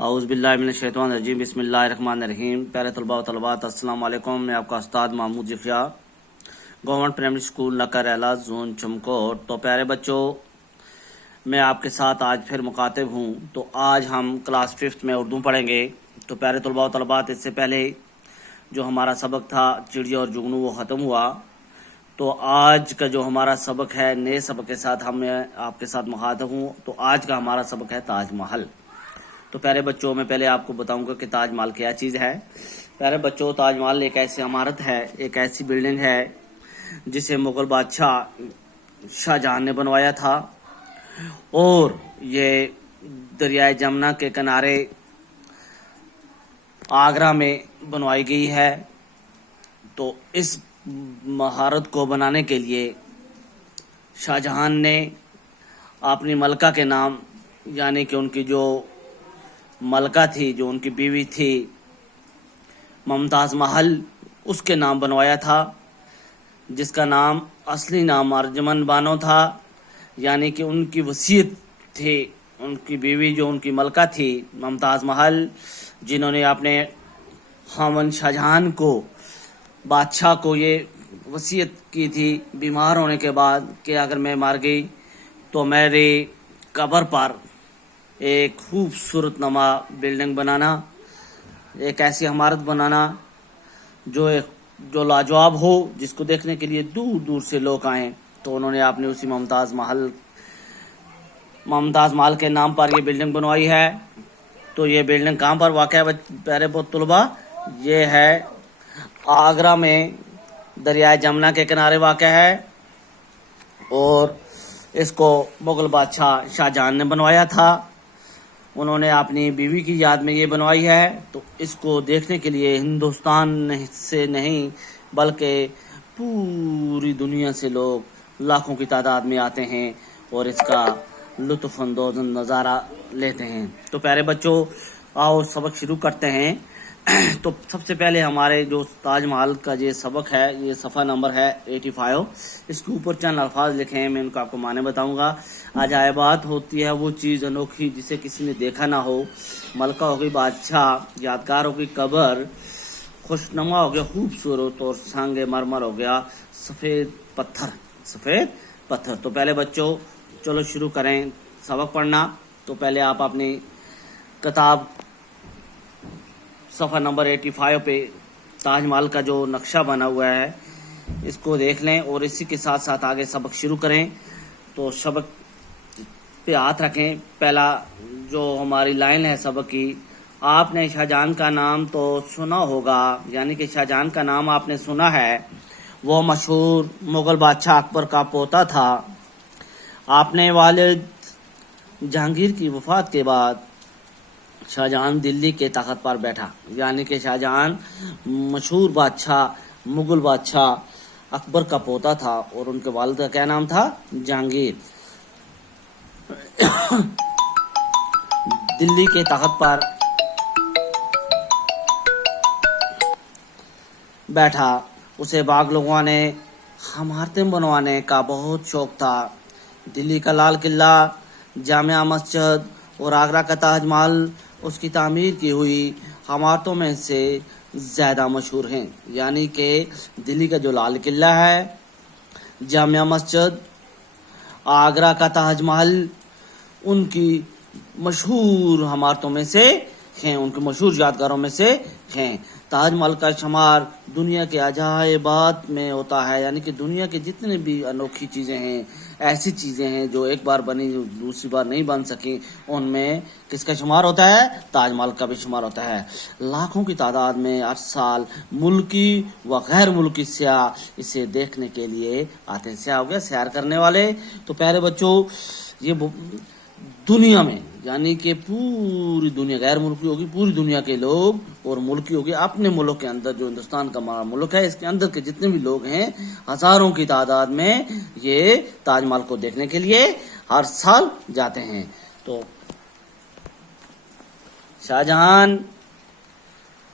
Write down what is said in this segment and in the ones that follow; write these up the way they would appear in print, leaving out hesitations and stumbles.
اعوذ باللہ من الشیطان الرجیم بسم اللہ الرحمن الرحیم۔ پیارے طلباء و طلبات السلام علیکم۔ میں آپ کا استاد Mahmood Zakia, government primary school Nakrila zone Chamkot. تو پیارے بچوں، میں آپ کے ساتھ آج پھر مخاطب ہوں۔ تو آج ہم کلاس 5 میں اردو پڑھیں گے۔ تو پیارے طلباء و طلبات، اس سے پہلے جو ہمارا سبق تھا چڑیا اور جگنو وہ ختم ہوا۔ تو آج کا جو ہمارا سبق ہے، نئے سبق کے ساتھ میں آپ کے ساتھ مخاطب ہوں۔ تو آج کا ہمارا سبق ہے تاج محل۔ تو پیارے بچوں، میں پہلے آپ کو بتاؤں گا کہ تاج محل کیا چیز ہے۔ پیارے بچوں، تاج محل ایک ایسی عمارت ہے، ایک ایسی بلڈنگ ہے جسے مغل بادشاہ شاہ جہاں نے بنوایا تھا، اور یہ دریائے جمنا کے کنارے آگرہ میں بنوائی گئی ہے۔ تو اس مہارت کو بنانے کے لیے شاہ جہاں نے اپنی ملکہ کے نام، یعنی کہ ان کی جو ملکہ تھی، جو ان کی بیوی تھی ممتاز محل، اس کے نام بنوایا تھا، جس کا نام اصلی نام ارجمن بانو تھا۔ یعنی کہ ان کی وصیت تھی، ان کی بیوی جو ان کی ملکہ تھی ممتاز محل، جنہوں نے اپنے خاوند شاہ جہاں کو، بادشاہ کو یہ وصیت کی تھی بیمار ہونے کے بعد کہ اگر میں مر گئی تو میری قبر پر ایک خوبصورت نما بلڈنگ بنانا، ایک ایسی عمارت بنانا جو لاجواب ہو، جس کو دیکھنے کے لیے دور دور سے لوگ آئیں۔ تو انہوں نے اپنے اسی ممتاز محل کے نام پر یہ بلڈنگ بنوائی ہے۔ تو یہ بلڈنگ کہاں پر واقع ہے پیارے طلباء؟ یہ ہے آگرہ میں دریائے جمنا کے کنارے واقع ہے، اور اس کو مغل بادشاہ شاہ جہاں نے بنوایا تھا۔ انہوں نے اپنی بیوی کی یاد میں یہ بنوائی ہے۔ تو اس کو دیکھنے کے لیے ہندوستان سے نہیں بلکہ پوری دنیا سے لوگ لاکھوں کی تعداد میں آتے ہیں اور اس کا لطف اندوز نظارہ لیتے ہیں۔ تو پیارے بچوں، آؤ سبق شروع کرتے ہیں۔ تو سب سے پہلے ہمارے جو تاج محل کا یہ سبق ہے، یہ صفحہ نمبر ہے 85۔ اس کے اوپر چند الفاظ لکھے ہیں، میں ان کو آپ کو معنی بتاؤں گا۔ عجائبات ہوتی ہے وہ چیز انوکھی جسے کسی نے دیکھا نہ ہو، ملکہ ہو گئی بادشاہ، یادگار ہو گئی قبر، خوشنما ہو گیا خوبصورت، اور سنگ مرمر ہو گیا سفید پتھر۔ تو پہلے بچوں چلو شروع کریں سبق پڑھنا۔ تو پہلے آپ اپنی کتاب صفحہ نمبر 85 پہ تاج محل کا جو نقشہ بنا ہوا ہے اس کو دیکھ لیں، اور اسی کے ساتھ ساتھ آگے سبق شروع کریں۔ تو سبق پہ ہاتھ رکھیں۔ پہلا جو ہماری لائن ہے سبق کی، آپ نے شاہ جہاں کا نام تو سنا ہوگا، یعنی کہ شاہ جہاں کا نام آپ نے سنا ہے، وہ مشہور مغل بادشاہ اکبر کا پوتا تھا۔ آپ نے والد جہانگیر کی وفات کے بعد شاہ جہاں دلی کے تخت پر بیٹھا، یعنی کہ شاہ جہاں مشہور بادشاہ، مغل بادشاہ اکبر کا پوتا تھا، اور ان کے والد کا کیا نام تھا؟ جہانگیر۔ دلی کے تخت پر بیٹھا، اسے باغ لوگوں نے عمارتیں بنوانے کا بہت شوق تھا۔ دلی کا لال قلعہ، جامع مسجد اور آگرہ کا تاج محل اس کی تعمیر کی ہوئی عمارتوں میں سے زیادہ مشہور ہیں۔ یعنی کہ دلی کا جو لال قلعہ ہے، جامع مسجد، آگرہ کا تاج محل ان کی مشہور عمارتوں میں سے ہیں، ان کے مشہور یادگاروں میں سے ہیں۔ تاج محل کا شمار دنیا کے عجائبات میں ہوتا ہے، یعنی کہ دنیا کے جتنے بھی انوکھی چیزیں ہیں، ایسی چیزیں ہیں جو ایک بار بنی دوسری بار نہیں بن سکیں، ان میں کس کا شمار ہوتا ہے؟ تاج محل کا بھی شمار ہوتا ہے۔ لاکھوں کی تعداد میں ہر سال ملکی و غیر ملکی سیاح اسے دیکھنے کے لیے آتے ہیں۔ سیاح ہو گیا سیر کرنے والے۔ تو پیارے بچوں، یہ دنیا میں، یعنی کہ پوری دنیا، غیر ملکی ہوگی پوری دنیا کے لوگ، اور ملکی ہوگی اپنے ملک کے اندر، جو ہندوستان کا ہمارا ملک ہے اس کے اندر کے جتنے بھی لوگ ہیں، ہزاروں کی تعداد میں یہ تاج محل کو دیکھنے کے لیے ہر سال جاتے ہیں۔ تو شاہ جہاں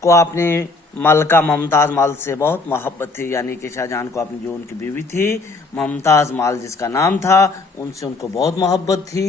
کو اپنی ملکہ ممتاز محل سے بہت محبت تھی، یعنی کہ شاہ جہاں کو اپنی جو ان کی بیوی تھی ممتاز محل جس کا نام تھا، ان سے ان کو بہت محبت تھی۔